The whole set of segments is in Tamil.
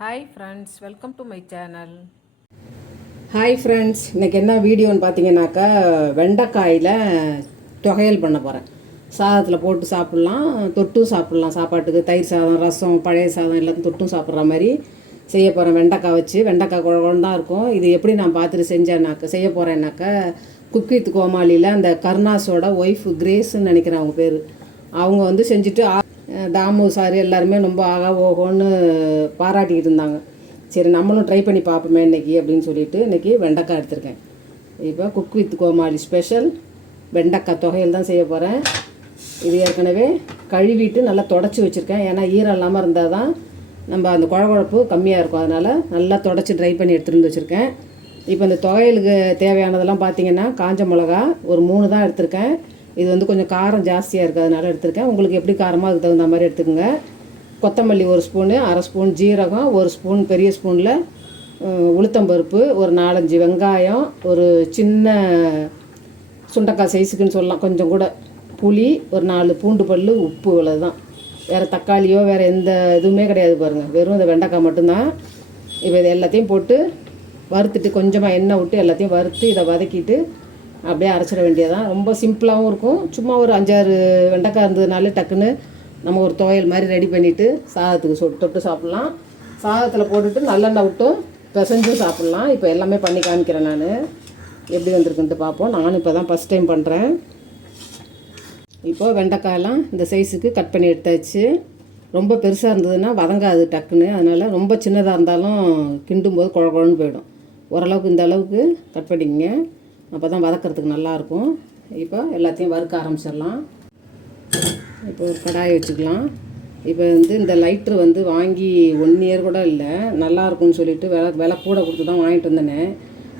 Hi friends welcome to my channel hi friends இன்றைக்கி என்ன வீடியோன்னு பார்த்தீங்கன்னாக்கா வெண்டைக்காயில் தொகையல் பண்ண போகிறேன் சாதத்தில் போட்டு சாப்பிட்லாம் தொட்டும் சாப்பிட்லாம். சாப்பாட்டுக்கு தயிர் சாதம் ரசம் பழைய சாதம் எல்லாத்தையும் தொட்டும் சாப்பிட்ற மாதிரி செய்ய போகிறேன் வெண்டைக்காய் வச்சு வெண்டைக்காய் குழந்தான் இருக்கும். இது எப்படி நான் பார்த்துட்டு செஞ்சேன்னாக்கா செய்ய போகிறேன்னாக்கா குக் வித் கோமாளியில் அந்த கருணாஸோட ஒய்ஃப் கிரேஸ்ன்னு நினைக்கிறேன் அவங்க பேர். அவங்க வந்து செஞ்சுட்டு தாமு சார் எல்லாருமே ரொம்ப ஆகா ஓகோன்னு பாராட்டிக்கிட்டு இருந்தாங்க சரி நம்மளும் ட்ரை பண்ணி பார்ப்போமே இன்னைக்கு அப்படின்னு சொல்லிட்டு இன்னைக்கு வெண்டைக்காய் எடுத்திருக்கேன். இப்போ குக் வித் கோமாளி ஸ்பெஷல் வெண்டைக்காய் தொகையில் தான் செய்ய போகிறேன் இது ஏற்கனவே கழுவிட்டு நல்லா தொடச்சி வச்சுருக்கேன். ஏன்னா ஈரம் இல்லாமல் இருந்தால் தான் நம்ம அந்த குழகுழப்பு கம்மியாக இருக்கும். அதனால் நல்லா தொடச்சி ட்ரை பண்ணி எடுத்துகிட்டு வந்து வச்சுருக்கேன். இப்போ இந்த தொகையிலுக்கு தேவையானதெல்லாம் பார்த்தீங்கன்னா காஞ்ச மிளகா ஒரு மூணு தான் எடுத்திருக்கேன். இது வந்து கொஞ்சம் காரம் ஜாஸ்தியாக இருக்குது எடுத்துருக்கேன். எடுத்திருக்கேன் உங்களுக்கு எப்படி காரமாக அதுக்கு தகுந்த மாதிரி எடுத்துக்கோங்க. கொத்தமல்லி ஒரு ஸ்பூனு அரை ஸ்பூன் ஜீரகம் ஒரு ஸ்பூன் பெரிய ஸ்பூனில் உளுத்தம்பருப்பு ஒரு நாலஞ்சு வெங்காயம் ஒரு சின்ன சுண்டக்காய் சைஸுக்குன்னு சொல்லலாம். கொஞ்சம் கூட புளி ஒரு நாலு பூண்டு பல் உப்பு இவ்வளோதான் வேறு தக்காளியோ வேறு எந்த இதுவுமே கிடையாது பாருங்கள் வெறும் இந்த வெண்டைக்காய் மட்டும்தான். இப்போ இது எல்லாத்தையும் போட்டு வறுத்துட்டு கொஞ்சமாக எண்ணெய் விட்டு எல்லாத்தையும் வறுத்து இதை வதக்கிட்டு அப்படியே அரைச்சிட வேண்டியதான் ரொம்ப சிம்பிளாகவும் இருக்கும். சும்மா ஒரு அஞ்சாறு வெண்டைக்காய் இருந்ததுனாலே டக்குன்னு நம்ம ஒரு துவையல் மாதிரி ரெடி பண்ணிவிட்டு சாதத்துக்கு சொட்டு தொட்டு சாப்பிட்லாம். சாதத்தில் போட்டுட்டு நல்லெண்ணெய் விட்டும் பிசைஞ்சும் சாப்பிட்லாம். இப்போ எல்லாமே பண்ணி காமிக்கிறேன் நான். எப்படி வந்திருக்குன்ட்டு பார்ப்போம் நானும் இப்போ தான் ஃபஸ்ட் டைம் பண்ணுறேன் இப்போ வெண்டைக்காயெல்லாம் இந்த சைஸுக்கு கட் பண்ணி எடுத்தாச்சு. ரொம்ப பெருசாக இருந்ததுன்னா வதங்காது டக்குன்னு. அதனால் ரொம்ப சின்னதாக இருந்தாலும் கிண்டும் போது குழ குழன்னு போயிடும். ஓரளவுக்கு இந்த அளவுக்கு கட் பண்ணிக்கங்க. அப்போ தான் வதக்கிறதுக்கு நல்லாயிருக்கும் இப்போ எல்லாத்தையும் வறுக்க ஆரம்பிச்சிடலாம். இப்போ ஒரு கடாயை வச்சுக்கலாம். இப்போ வந்து இந்த லைட்ரு வந்து வாங்கி ஒன் இயர் கூட இல்லை நல்லாயிருக்கும்னு சொல்லிட்டு விலை விலை கூட கொடுத்து தான் வாங்கிட்டு வந்தேனே.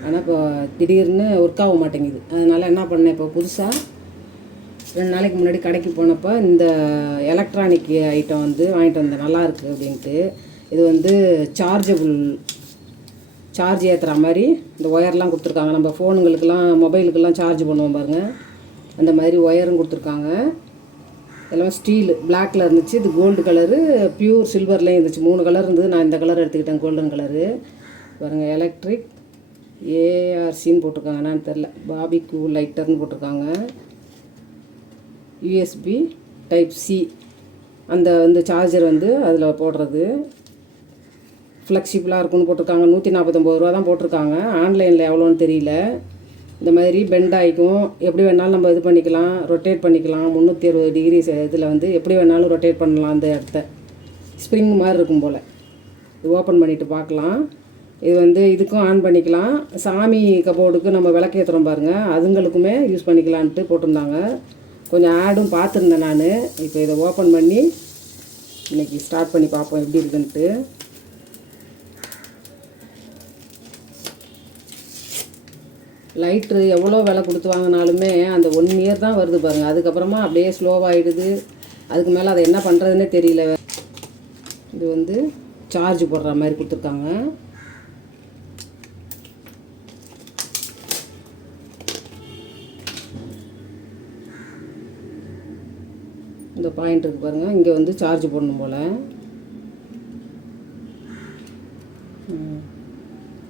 ஆனால் இப்போ திடீர்னு ஒர்க் ஆக மாட்டேங்குது. அதனால் என்ன பண்ணேன் இப்போ புதுசாக ரெண்டு நாளைக்கு முன்னாடி கடைக்கு போனப்போ இந்த எலக்ட்ரானிக் ஐட்டம் வந்து வாங்கிட்டு வந்தேன். நல்லாயிருக்கு அப்படின்ட்டு. இது வந்து சார்ஜபிள் சார்ஜ் ஏற்றுற மாதிரி இந்த ஒயர்லாம் கொடுத்துருக்காங்க. நம்ம ஃபோனுங்களுக்கெல்லாம் மொபைலுக்கெல்லாம் சார்ஜ் பண்ணுவோம் பாருங்கள் அந்த மாதிரி ஒயரும் கொடுத்துருக்காங்க. எல்லாம் ஸ்டீலு பிளாக்கில் இருந்துச்சு. இது கோல்டு கலரு பியூர் சில்வர்லேயும் இருந்துச்சு. மூணு கலர் இருந்தது. நான் இந்த கலர் எடுத்துக்கிட்டேன் கோல்டன் கலரு பாருங்கள் எலக்ட்ரிக் ஏஆர்சின்னு போட்டிருக்காங்க. என்னன்னு தெரில பாபிக்யூ லைட்டர்னு போட்டிருக்காங்க. யூஎஸ்பி டைப் சி அந்த வந்து சார்ஜர் வந்து அதில் போடுறது. ஃப்ளெக்சிபிளாக இருக்கும்னு போட்டிருக்காங்க. நூற்றி நாற்பத்தொம்பது ரூபா தான் போட்டிருக்காங்க. ஆன்லைனில் எவ்வளோன்னு தெரியல. இந்த மாதிரி பெண்ட் ஆகிக்கும் எப்படி வேணாலும் நம்ம இது பண்ணிக்கலாம். ரொட்டேட் பண்ணிக்கலாம். முந்நூற்றி அறுபது டிகிரி இதில் வந்து எப்படி வேணாலும் ரொட்டேட் பண்ணலாம் அந்த இடத்த. ஸ்ப்ரிங் மாதிரி இருக்கும் போல். இது ஓப்பன் பண்ணிவிட்டு பார்க்கலாம். இது வந்து இதுக்கும் ஆன் பண்ணிக்கலாம். சாமி கபோர்டுக்கு நம்ம விளக்கேற்றுறோம் பாருங்கள் அதுங்களுக்குமே யூஸ் பண்ணிக்கலான்ட்டு போட்டிருந்தாங்க. கொஞ்சம் ஆடும் பார்த்துருந்தேன் நான். இப்போ இதை ஓப்பன் பண்ணி இன்னைக்கு ஸ்டார்ட் பண்ணி பார்ப்போம் எப்படி இருக்குன்ட்டு. லைட்ரு எவ்வளோ விலை கொடுத்து வாங்கினாலுமே அந்த ஒன் இயர் தான் வருது பாருங்கள் அதுக்கப்புறமா அப்படியே ஸ்லோவாகிடுது அதுக்கு மேலே அதை என்ன பண்ணுறதுனே தெரியல. இது வந்து சார்ஜ் போடுற மாதிரி கொடுத்துருக்காங்க. இந்த பாயிண்ட் இருக்குது பாருங்கள் இங்கே வந்து சார்ஜ் போடணும் போல்.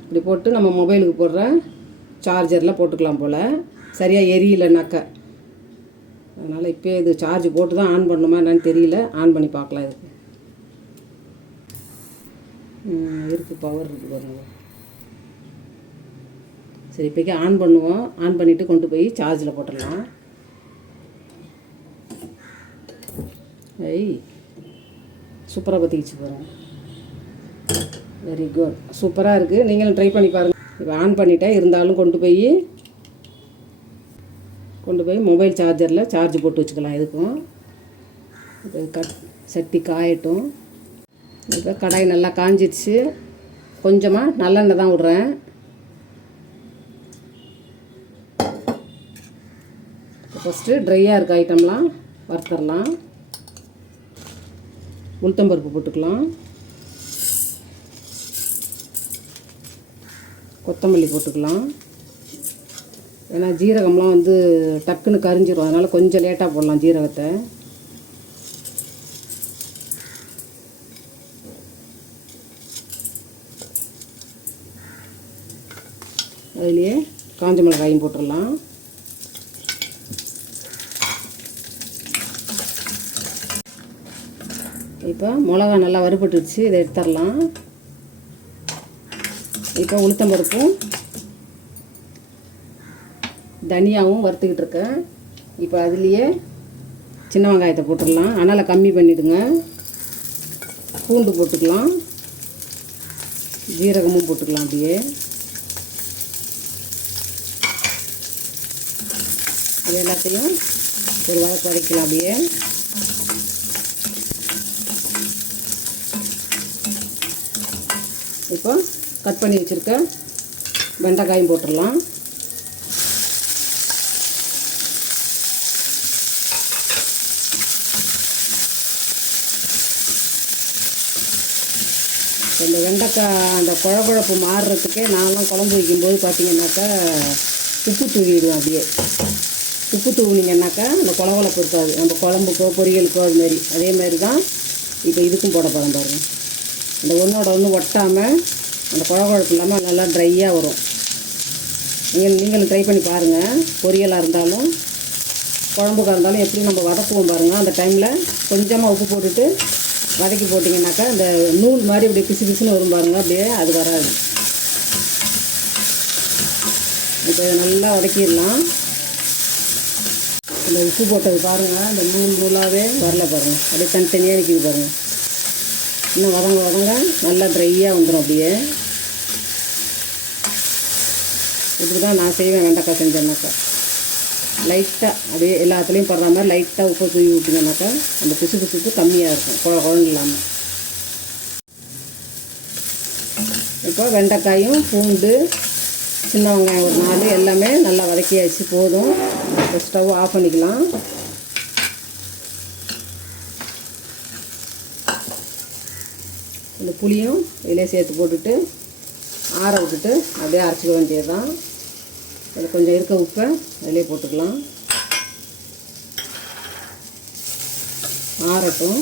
இப்படி போட்டு நம்ம மொபைலுக்கு போடுற சார்ஜரில் போட்டுக்கலாம் போல். சரியாக எரியலைனாக்க. அதனால் இப்போ இது சார்ஜ் போட்டு தான் ஆன் பண்ணுமா என்னன்னு தெரியல. ஆன் பண்ணி பார்க்கலாம் இதுக்கு. இருக்குது பவர் இருக்குது பாருங்க. சரி இப்போக்கி ஆன் பண்ணுவோம். ஆன் பண்ணிவிட்டு கொண்டு போய் சார்ஜில் போட்டுடலாம். ஐய் சூப்பராக பற்றிக்கிச்சு பாருங்க. வெரி குட் சூப்பராக இருக்குது நீங்களும் ட்ரை பண்ணி பாருங்கள் ஆன் பண்ணிட்டேன் இருந்தாலும் கொண்டு போய் கொண்டு போய் மொபைல் சார்ஜரில் சார்ஜ் போட்டு வச்சுக்கலாம். இதுக்கும் கட் சட்டி காயட்டும். இப்போ கடாய் நல்லா காஞ்சிடுச்சு. கொஞ்சமாக நல்லெண்ணெய் தான் விட்றேன். ஃபஸ்ட்டு ட்ரையாக இருக்க ஐட்டம்லாம் வறுத்தரலாம். உளுத்தம்பருப்பு போட்டுக்கலாம். கொத்தமல்லி போட்டுக்கலாம். ஏன்னா ஜீரகம்லாம் வந்து டக்குன்னு கரிஞ்சிடும் அதனால் கொஞ்சம் லேட்டாக போடலாம் ஜீரகத்தை. அதுலேயே காஞ்ச மிளகாயும் போட்டுடலாம். இப்போ மிளகா நல்லா வறுபட்டுருச்சு. இதை எடுத்துடலாம். இப்போ உளுத்தம்பருப்பும் தனியாவும் வறுத்துக்கிட்டு இருக்கேன். இப்போ அதுலேயே சின்ன வெங்காயத்தை போட்டுடலாம். அதனால் கம்மி பண்ணிவிடுங்க பூண்டு போட்டுக்கலாம். ஜீரகமும் போட்டுக்கலாம் அப்படியே. அது எல்லாத்தையும் ஒரு வதக்கு வதக்கலாம் அப்படியே. இப்போ கட் பண்ணி வச்சுருக்க வெண்டைக்காயும் போட்டுடலாம். இந்த வெண்டைக்காய் அந்த குழகுழப்பு மாறுறதுக்கே நான்லாம் குழம்பு வைக்கும்போது பார்த்தீங்கன்னாக்கா உப்பு தூவிடுவேன் அப்படியே. உப்பு தூவினீங்கன்னாக்கா அந்த குழகுழப்பு இருக்காது. நம்ம குழம்புக்கோ பொரியலுக்கோ அது மாதிரி. அதே மாதிரி தான் இப்போ இதுக்கும் போட போகிறேன் பாருங்கள் இந்த ஒன்றோட ஒன்று ஒட்டாமல் அந்த குழகுழப்பு இல்லாமல் நல்லா ட்ரையாக வரும். நீங்கள் நீங்களும் ட்ரை பண்ணி பாருங்கள் பொரியலாக இருந்தாலும் குழம்புக்காக இருந்தாலும் எப்படி நம்ம வதக்குவோம் பாருங்கள் அந்த டைமில் கொஞ்சமாக உப்பு போட்டுட்டு வதக்கி போட்டிங்கனாக்கா அந்த நூல் மாதிரி அப்படியே பிசு பிசுன்னு வரும் பாருங்கள் அப்படியே அது வராது. இப்போ நல்லா வதக்கிடலாம். இந்த உப்பு போட்டது பாருங்கள் அந்த நூல் நூலாகவே வரல பாருங்கள் அப்படியே தனித்தனியாக நிற்கிது பாருங்கள் இன்னும் வதங்க வதங்க நல்லா ட்ரையாக வந்துடும் அப்படியே. இப்படி தான் நான் செய்வேன் வெண்டைக்காய் செஞ்சேன்னாக்கா. லைட்டாக அப்படியே எல்லாத்துலேயும் படுற மாதிரி லைட்டாக உப்பு தூவி விட்டிங்கனாக்கா அந்த பிசு பிசுக்கு கம்மியாக இருக்கும் குழ குழம்பு இல்லாமல் இப்போ வெண்டைக்காயும் பூண்டு சின்ன வெங்காயம் ஒரு நாலு எல்லாமே நல்லா வதக்கியாச்சு போதும். இப்போ ஸ்டவ் ஆஃப் பண்ணிக்கலாம். இந்த புளியும் இதிலே சேர்த்து போட்டுட்டு ஆற விட்டுட்டு அப்படியே அரைச்சிக்க வேண்டியது தான் அதில் கொஞ்சம் இருக்க உப்பை அதிலே போட்டுக்கலாம். ஆறட்டும்.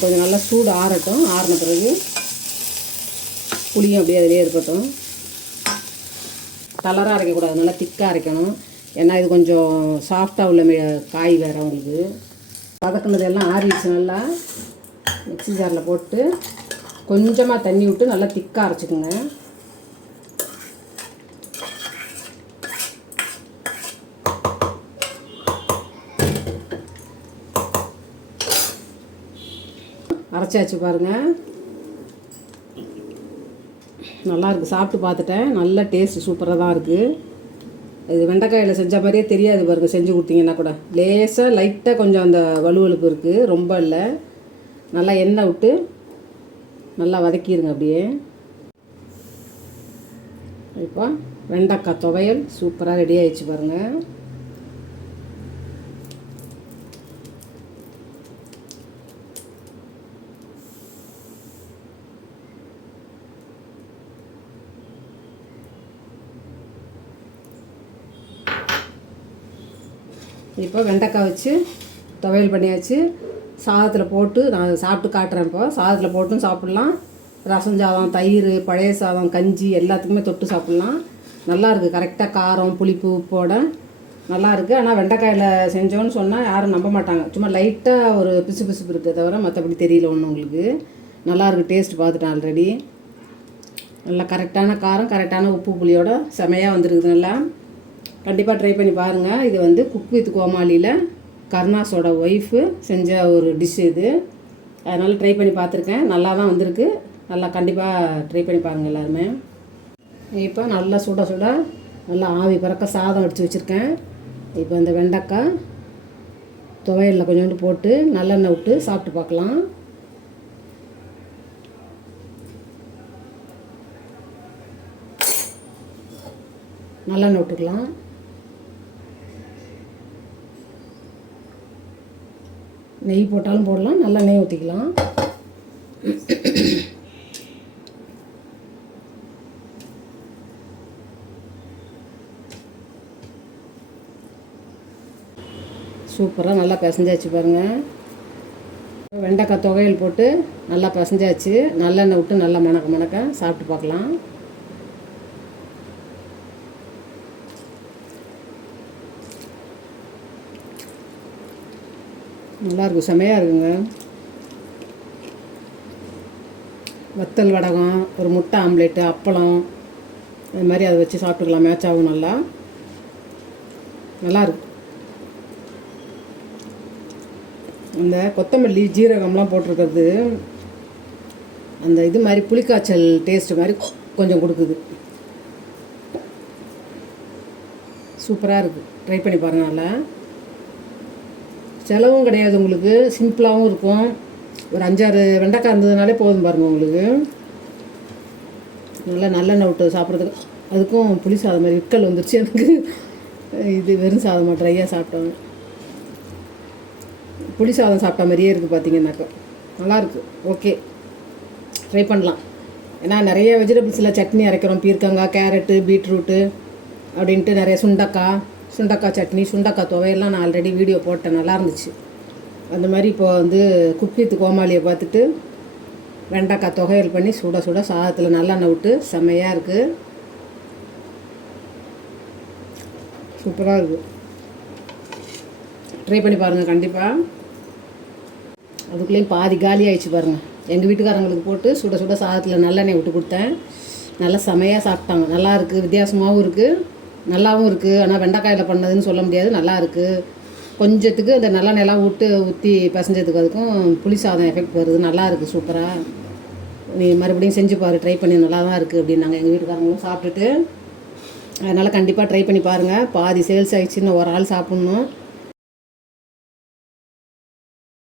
கொஞ்சம் நல்லா சூடு ஆறட்டும். ஆறின பிறகு புளியும் அப்படியே அதிலே இருக்கட்டும். கலராக அரைக்கக்கூடாது நல்லா திக்காக அரைக்கணும். ஏன்னா இது கொஞ்சம் சாஃப்டாக உள்ள மே- காய் வேறு உங்களுக்கு வதக்குனது ஆறிடுச்சு நல்லா. மிக்ஸி ஜாரில் போட்டு கொஞ்சமாக தண்ணி விட்டு நல்லா திக்காக அரைச்சிக்கோங்க. அரைச்சாச்சு பாருங்கள் நல்லாயிருக்கு சாப்பிட்டு பார்த்துட்டேன். நல்ல டேஸ்ட்டு சூப்பராக தான் இருக்குது இது வெண்டைக்காயில் செஞ்ச மாதிரியே தெரியாது பாருங்க செஞ்சு கொடுத்தீங்கன்னா கூட. லேசாக லைட்டாக கொஞ்சம் அந்த வலுவலுப்பு இருக்குது ரொம்ப இல்லை. நல்லா எண்ணெய் விட்டு நல்லா வதக்கிடுங்க அப்படியே. இப்போ வெண்டைக்காய் துவையல் சூப்பராக ரெடி ஆயிடுச்சு பாருங்கள் இப்போ வெண்டைக்காய் வச்சு துவையல் பண்ணியாச்சு. சாதத்தில் போட்டு நான் சாப்பிட்டு காட்டுறேன் இப்போ. சாதத்தில் போட்டும் சாப்பிட்லாம். ரசம் சாதம் தயிர் பழைய சாதம் கஞ்சி எல்லாத்துக்குமே தொட்டு சாப்பிட்லாம். நல்லா இருக்குது கரெக்டாக காரம் புளிப்பு உப்போட நல்லா இருக்குது ஆனால் வெண்டைக்காயில் செஞ்சோன்னு சொன்னால் யாரும் நம்ப மாட்டாங்க. சும்மா லைட்டாக ஒரு பிசு பிசுப்பு இருக்க தவிர மற்றபடி தெரியல ஒன்று உங்களுக்கு. நல்லா இருக்குது டேஸ்ட் பார்த்துட்டேன் ஆல்ரெடி நல்லா கரெக்டான காரம் கரெக்டான உப்பு புளியோட செமையாக வந்துருக்குது நல்லா. கண்டிப்பாக ட்ரை பண்ணி பாருங்கள் இது வந்து குக் வித் கோமாளியில் கருணாஸோட ஒய்ஃபு செஞ்ச ஒரு டிஷ் இது. அதனால் ட்ரை பண்ணி பார்த்துருக்கேன். நல்லா தான் வந்திருக்கு. நல்லா கண்டிப்பாக ட்ரை பண்ணி பாருங்கள் எல்லாருமே. இப்போ நல்லா சுட சுட நல்லா ஆவி பறக்க சாதம் அடித்து வச்சுருக்கேன். இப்போ இந்த வெண்டைக்காய் துவையலில் கொஞ்சோண்டு போட்டு நல்லெண்ணெய் விட்டு சாப்பிட்டு பார்க்கலாம். நல்லெண்ணெய் விட்டுக்கலாம். நெய் போட்டாலும் போடலாம் நல்லா நெய் ஊற்றிக்கலாம் சூப்பராக நல்லா பிசைஞ்சாச்சு பாருங்கள் வெண்டைக்காய் துவையல் போட்டு நல்லா பிசைஞ்சாச்சு. நல்லெண்ணெய் விட்டு நல்லா மணக்க மணக்க சாப்பிட்டு பார்க்கலாம். நல்லாயிருக்கும். செமையாக இருக்குங்க. வத்தல் வடகம் ஒரு முட்டை ஆம்லேட்டு அப்பளம் அது மாதிரி அதை வச்சு சாப்பிட்டுக்கலாம். மேட்ச் ஆகும் நல்லா. நல்லா இருக்கும் அந்த கொத்தமல்லி ஜீரகம்லாம் போட்டிருக்கிறது. அந்த இது மாதிரி புளிக்காய்ச்சல் டேஸ்ட் மாதிரி கொஞ்சம் கொடுக்குது. சூப்பராக இருக்குது ட்ரை பண்ணி பாருங்கள் நல்லா. செலவும் கிடையாது உங்களுக்கு. சிம்பிளாகவும் இருக்கும். ஒரு அஞ்சாறு வெண்டைக்காய் இருந்ததுனாலே போதும் பாருங்கள் உங்களுக்கு. நல்லா நல்லெண்ணெய் விட்டு சாப்பிட்றதுக்கு. அதுக்கும் புளி சாதம் மாதிரி விக்கல் வந்துருச்சு எனக்கு. இது வெறும் சாதமாக ட்ரையாக சாப்பிட்டோம் புளி சாதம் சாப்பிட்ட மாதிரியே இருக்குது பார்த்தீங்கன்னாக்கா நல்லாயிருக்கு ஓகே ட்ரை பண்ணலாம். ஏன்னா நிறைய வெஜிடபிள்ஸில் சட்னி அரைக்கிறோம். பீர்க்கங்காய் கேரட்டு பீட்ரூட்டு அப்படின்ட்டு நிறைய சுண்டக்காய். சுண்டக்காய் சட்னி சுண்டக்காய் துவையெல்லாம் நான் ஆல்ரெடி வீடியோ போட்டேன். நல்லா இருந்துச்சு. அந்த மாதிரி இப்போ வந்து குக்வித் கோமாளியை பார்த்துட்டு வெண்டைக்காய் துவையல் பண்ணி சுட சுட சாதத்தில் நல்லெண்ணெய் விட்டு செம்மையாக இருக்குது சூப்பராக இருக்குது ட்ரை பண்ணி பாருங்கள் கண்டிப்பாக அதுக்குள்ளேயும் பாதி காலி ஆயிடுச்சு பாருங்கள் எங்கள் வீட்டுக்காரங்களுக்கு போட்டு சுட சுட சாதத்தில் நல்லெண்ணெய் விட்டு கொடுத்தேன். நல்லா செமையாக சாப்பிட்டாங்க. நல்லா இருக்குது வித்தியாசமாகவும் இருக்குது நல்லாவும் இருக்குது ஆனால் வெண்டைக்காயில் பண்ணதுன்னு சொல்ல முடியாது. நல்லா இருக்குது கொஞ்சத்துக்கு அந்த நிலா விட்டு ஊற்றி பிசைஞ்சதுக்கு அதுக்கும் புளி சாதம் எஃபெக்ட் வருது. நல்லா இருக்குது சூப்பராக நீ மறுபடியும் செஞ்சு பாரு. ட்ரை பண்ணி நல்லா தான் இருக்குது அப்படின்னாங்க எங்கள் வீட்டுக்காரங்களும் சாப்பிட்டுட்டு. அதனால் கண்டிப்பாக ட்ரை பண்ணி பாருங்கள் பாதி சேல்ஸ் ஆகிடுச்சின்னு ஒரு ஆள் சாப்பிட்ணும்.